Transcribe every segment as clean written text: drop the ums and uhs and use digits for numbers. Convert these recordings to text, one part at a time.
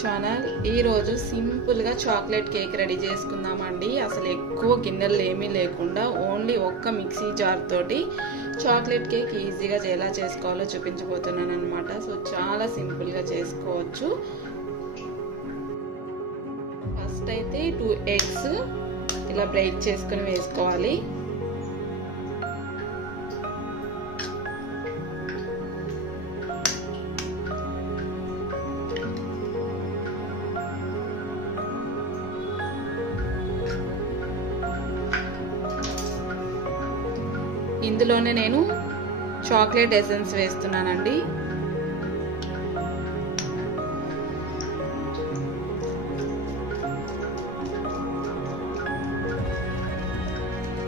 Channel. ఈరోజు సింపుల్గా chocolate cake ready చేసుకుందామండి. అసలు ఎక్కువ గిన్నెలు ఏమీ లేకుండా ఓన్లీ ఒక్క మిక్సీ జార్ తోటి చాక్లెట్ కేక్ ఈజీగా ఎలా చేసుకోవాలో చూపించబోతున్నాను అనమాట. సో చాలా సింపుల్గా చేసుకోవచ్చు. ఫస్ట్ అయితే 2 eggs ఇలా బ్రేక్ చేసుకుని వేసుకోవాలి. ఇందులోనే నేను చాక్లెట్ ఎసెన్స్ వేస్తున్నానండి.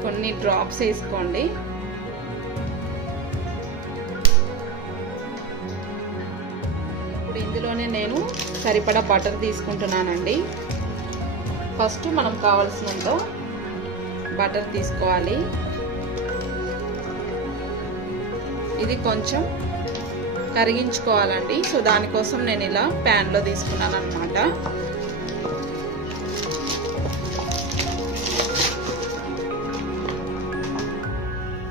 కొన్ని డ్రాప్స్ వేసుకోండి. ఇప్పుడు ఇందులోనే నేను సరిపడా బటర్ తీసుకుంటున్నానండి. ఫస్ట్ మనం కావాల్సినంత బటర్ తీసుకోవాలి. ఇది కొంచెం కరిగించుకోవాలండి. సో దానికోసం నేను ఇలా ప్యాన్లో తీసుకున్నాను అనమాట.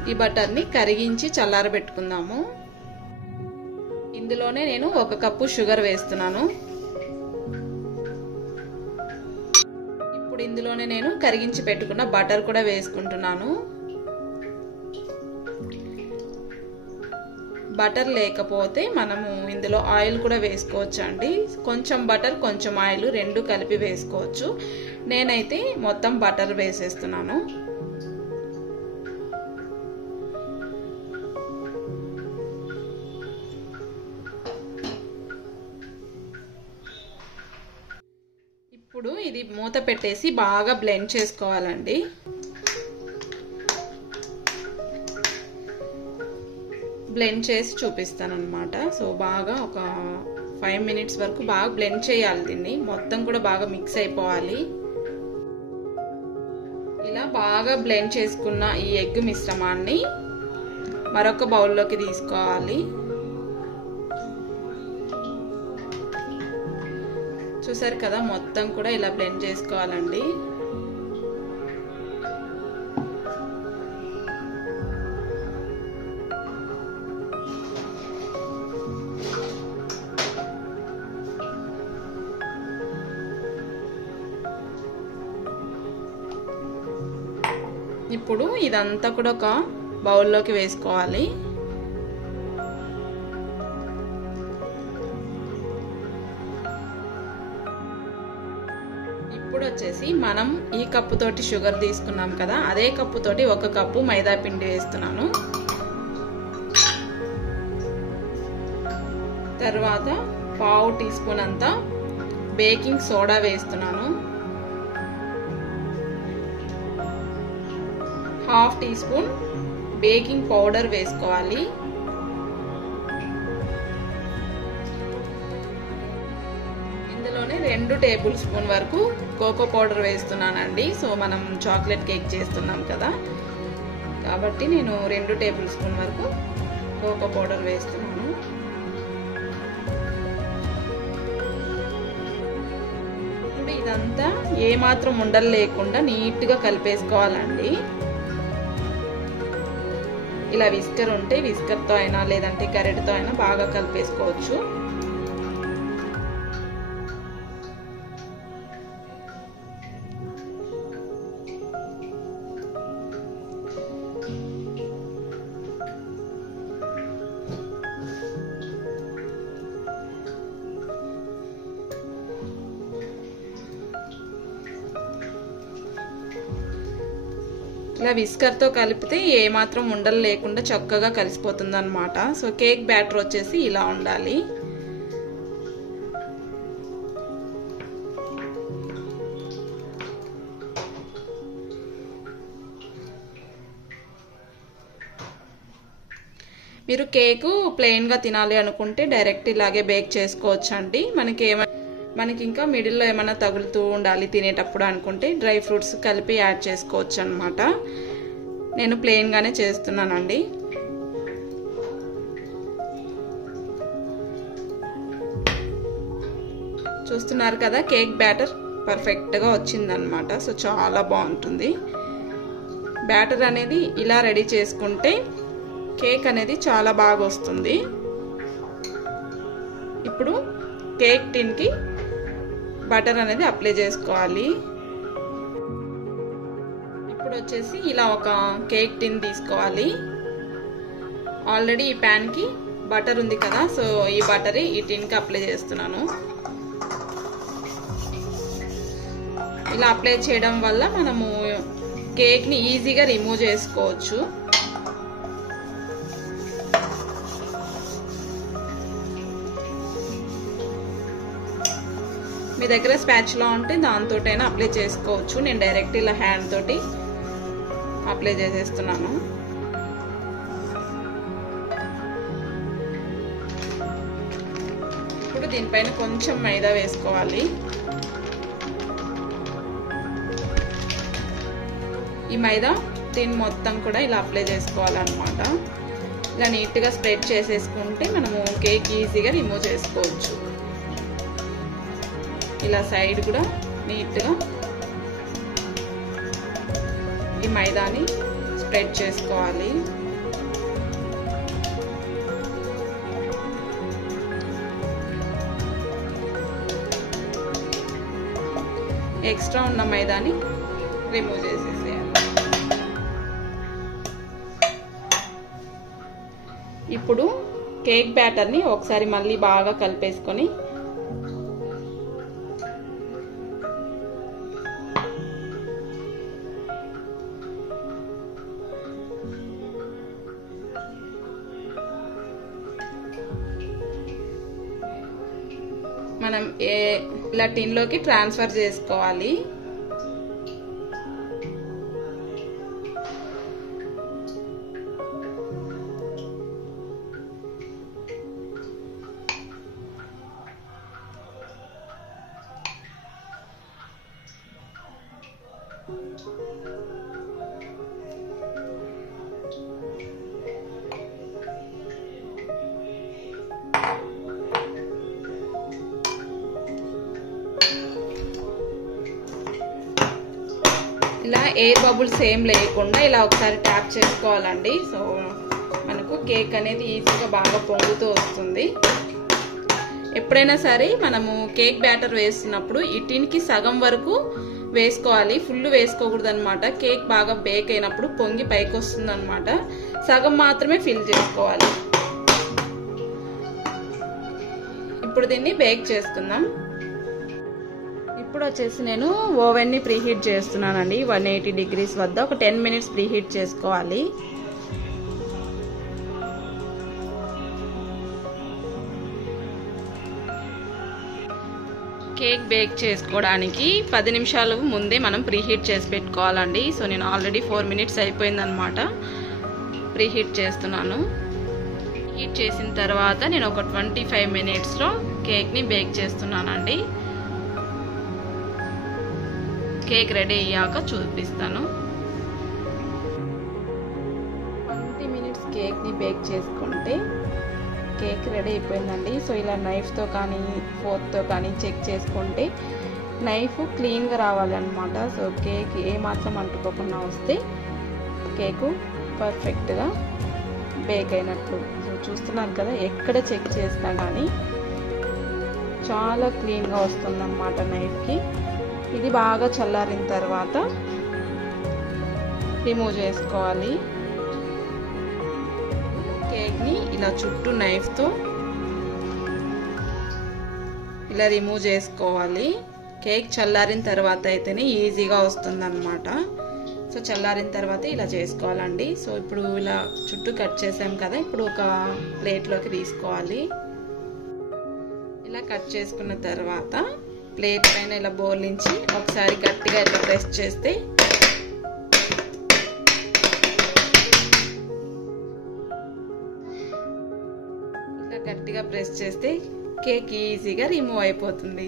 ఈ బటర్ని కరిగించి చల్లారబెట్టుకుందాము. ఇందులోనే నేను 1 కప్పు షుగర్ వేస్తున్నాను. ఇప్పుడు ఇందులోనే నేను కరిగించి పెట్టుకున్న బటర్ కూడా వేసుకుంటున్నాను. బటర్ లేకపోతే మనము ఇందులో ఆయిల్ కూడా వేసుకోవచ్చు అండి. కొంచెం బటర్ కొంచెం ఆయిల్ రెండు కలిపి వేసుకోవచ్చు. నేనైతే మొత్తం బటర్ వేసేస్తున్నాను. ఇప్పుడు ఇది మూత పెట్టేసి బాగా బ్లెండ్ చేసుకోవాలండి. బ్లెండ్ చేసి చూపిస్తాను అనమాట. సో బాగా ఒక 5 minutes వరకు బాగా బ్లెండ్ చేయాలి. దీన్ని మొత్తం కూడా బాగా మిక్స్ అయిపోవాలి. ఇలా బాగా బ్లెండ్ చేసుకున్న ఈ ఎగ్ మిశ్రమాన్ని మరొక బౌల్లోకి తీసుకోవాలి. చూసారు కదా, మొత్తం కూడా ఇలా బ్లెండ్ చేసుకోవాలండి. ఇప్పుడు ఇదంతా కూడా ఒక బౌల్లోకి వేసుకోవాలి. ఇప్పుడు వచ్చేసి మనం ఈ కప్పు తోటి షుగర్ తీసుకున్నాం కదా, అదే కప్పు తోటి 1 కప్పు మైదా పిండి వేస్తున్నాను. తర్వాత 1/2 టీ స్పూన్ అంతా బేకింగ్ సోడా వేస్తున్నాను. 1/2 టీ స్పూన్ బేకింగ్ పౌడర్ వేసుకోవాలి. ఇందులోనే 2 టేబుల్ స్పూన్ వరకు కోకో పౌడర్ వేస్తున్నానండి. సో మనం చాక్లెట్ కేక్ చేస్తున్నాం కదా, కాబట్టి నేను 2 టేబుల్ స్పూన్ వరకు కోకో పౌడర్ వేస్తున్నాను. ఇప్పుడు ఇదంతా ఏమాత్రం ఉండలు లేకుండా నీట్గా కలిపేసుకోవాలండి. ఇలా విస్కర్ ఉంటే విస్కర్తో అయినా లేదంటే గరిటెతో అయినా బాగా కలిపేసుకోవచ్చు. ఇలా విస్కర్తో కలిపితే ఏమాత్రం ఉండలు లేకుండా చక్కగా కలిసిపోతుంది అనమాట. సో కేక్ బ్యాటర్ వచ్చేసి ఇలా ఉండాలి. మీరు కేకు ప్లెయిన్గా తినాలి అనుకుంటే డైరెక్ట్ ఇలాగే బేక్ చేసుకోవచ్చు అండి. మనకి ఇంకా మిడిల్లో ఏమైనా తగులుతూ ఉండాలి తినేటప్పుడు అనుకుంటే డ్రై ఫ్రూట్స్ కలిపి యాడ్ చేసుకోవచ్చు అనమాట. నేను ప్లెయిన్గానే చేస్తున్నానండి. చూస్తున్నారు కదా కేక్ బ్యాటర్ పర్ఫెక్ట్గా వచ్చిందనమాట. సో చాలా బాగుంటుంది. బ్యాటర్ అనేది ఇలా రెడీ చేసుకుంటే కేక్ అనేది చాలా బాగా వస్తుంది. ఇప్పుడు కేక్ టిన్కి బటర్ అనేది అప్లై చేసుకోవాలి. ఇప్పుడు వచ్చేసి ఇలా ఒక కేక్ టిన్ తీసుకోవాలి. ఆల్రెడీ ఈ ప్యాన్కి బటర్ ఉంది కదా, సో ఈ బటర్ ఈ టిన్కి అప్లై చేస్తున్నాను. ఇలా అప్లై చేయడం వల్ల మనము కేక్ని ఈజీగా రిమూవ్ చేసుకోవచ్చు. మీ దగ్గర స్పాచులా ఉంటే దాంతోటైనా అప్లై చేసుకోవచ్చు. నేను డైరెక్ట్ ఇలా హ్యాండ్ తోటి అప్లై చేసేస్తున్నాను. ఇప్పుడు దీనిపైన కొంచెం మైదా వేసుకోవాలి. ఈ మైదా దీన్ని మొత్తం కూడా ఇలా అప్లై చేసుకోవాలన్నమాట. ఇలా నీట్గా స్ప్రెడ్ చేసేసుకుంటే మనము కేక్ ఈజీగా రిమూవ్ చేసుకోవచ్చు. ఇలా సైడ్ కూడా నీట్గా ఈ మైదాని స్ప్రెడ్ చేసుకోవాలి. ఎక్స్ట్రా ఉన్న మైదాని రిమూవ్ చేసేసేయాలి. ఇప్పుడు కేక్ బ్యాటర్ని ఒకసారి మళ్ళీ బాగా కలిపేసుకొని మనం ఇలా టిన్లోకి ట్రాన్స్ఫర్ చేసుకోవాలి. ఇలా ఎయిర్ బబుల్స్ ఏం లేకుండా ఇలా ఒకసారి ట్యాప్ చేసుకోవాలండి. సో మనకు కేక్ అనేది ఈజీగా బాగా పొంగుతూ వస్తుంది. ఎప్పుడైనా సరే మనము కేక్ బ్యాటర్ వేస్తున్నప్పుడు ఈ టిన్కి సగం వరకు వేసుకోవాలి, ఫుల్ వేసుకోకూడదు అనమాట. కేక్ బాగా బేక్ అయినప్పుడు పొంగి పైకి వస్తుంది అనమాట. సగం మాత్రమే ఫిల్ చేసుకోవాలి. ఇప్పుడు దీన్ని బేక్ చేసుకుందాం. ఇప్పుడు వచ్చేసి నేను ఓవెన్ని ప్రీహీట్ చేస్తున్నానండి. 180 degrees వద్ద ఒక 10 minutes ప్రీహీట్ చేసుకోవాలి. కేక్ బేక్ చేసుకోవడానికి 10 నిమిషాలు ముందే మనం ప్రీహీట్ చేసి పెట్టుకోవాలండి. సో నేను ఆల్రెడీ 4 minutes అయిపోయిందనమాట. ప్రీహీట్ చేస్తున్నాను. హీట్ చేసిన తర్వాత నేను ఒక 25 minutesలో కేక్ని బేక్ చేస్తున్నానండి. కేక్ రెడీ అయ్యాక చూపిస్తాను. 20 minutes కేక్ని బేక్ చేసుకుంటే కేక్ రెడీ అయిపోయిందండి. సో ఇలా నైఫ్తో కానీ ఫోర్క్తో కానీ చెక్ చేసుకుంటే నైఫ్ క్లీన్గా రావాలన్నమాట. సో కేక్ ఏమాత్రం అంటుకోకుండా వస్తే కేకు పర్ఫెక్ట్గా బేక్ అయినట్లు. సో చూస్తున్నారు కదా, ఎక్కడ చెక్ చేసినా కానీ చాలా క్లీన్గా వస్తుందన్నమాట నైఫ్కి. ఇది బాగా చల్లారిన తర్వాత రిమూవ్ చేసుకోవాలి. కేక్ని ఇలా చుట్టూ నైఫ్తో ఇలా రిమూవ్ చేసుకోవాలి. కేక్ చల్లారిన తర్వాత అయితేనే ఈజీగా వస్తుందన్నమాట. సో చల్లారిన తర్వాత ఇలా చేసుకోవాలండి. సో ఇప్పుడు ఇలా చుట్టూ కట్ చేసాం కదా, ఇప్పుడు ఒక ప్లేట్లోకి తీసుకోవాలి. ఇలా కట్ చేసుకున్న తర్వాత ప్లేట్ పైన ఇలా బోర్లించి ఒకసారి గట్టిగా ఇట్లా ప్రెస్ చేస్తే ఇలా గట్టిగా ప్రెస్ చేస్తే కేక్ ఈజీగా రిమూవ్ అయిపోతుంది.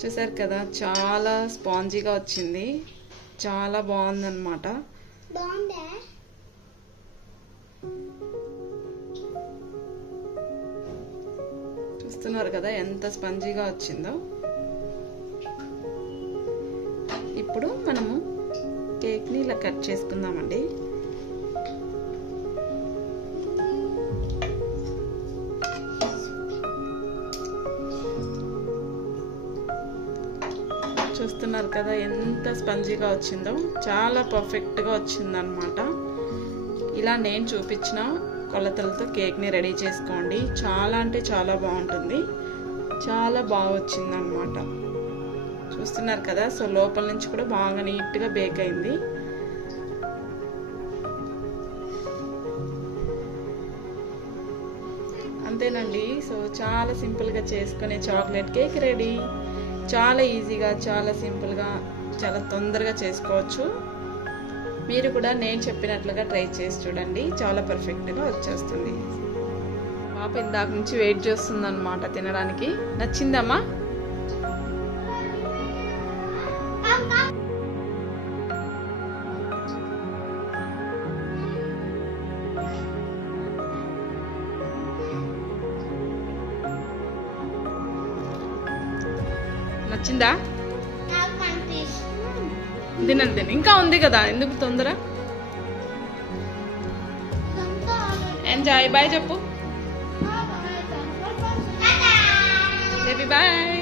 చూసారు కదా, చాలా స్పాంజీగా వచ్చింది, చాలా బాగుందన్నమాట. చూస్తున్నారు కదా ఎంత స్పంజీగా వచ్చిందో. ఇప్పుడు మనము కేక్ని ఇలా కట్ చేసుకుందామండి. చూస్తున్నారు కదా ఎంత స్పంజీగా వచ్చిందో, చాలా పర్ఫెక్ట్గా వచ్చిందనమాట. ఇలా నేను చూపించిన కొలతలతో కేక్ని రెడీ చేసుకోండి. చాలా అంటే చాలా బాగుంటుంది, చాలా బాగా వచ్చిందనమాట. చూస్తున్నారు కదా. సో లోపల నుంచి కూడా బాగా నీట్గా బేక్ అయింది. అంతేనండి. సో చాలా సింపుల్గా చేసుకునే చాక్లెట్ కేక్ రెడీ. చాలా ఈజీగా, చాలా సింపుల్గా, చాలా తొందరగా చేసుకోవచ్చు. మీరు కూడా నేను చెప్పినట్లుగా ట్రై చేసి చూడండి, చాలా పర్ఫెక్ట్గా వచ్చేస్తుంది. పాప ఇందాక నుంచి వెయిట్ చేస్తుంది అనమాట తినడానికి. నచ్చిందమ్మా? నచ్చిందా? తినండి, ఇంకా ఉంది కదా, ఎందుకు తొందర? ఎంజాయ్. బాయ్ చెప్పు. బాయ్.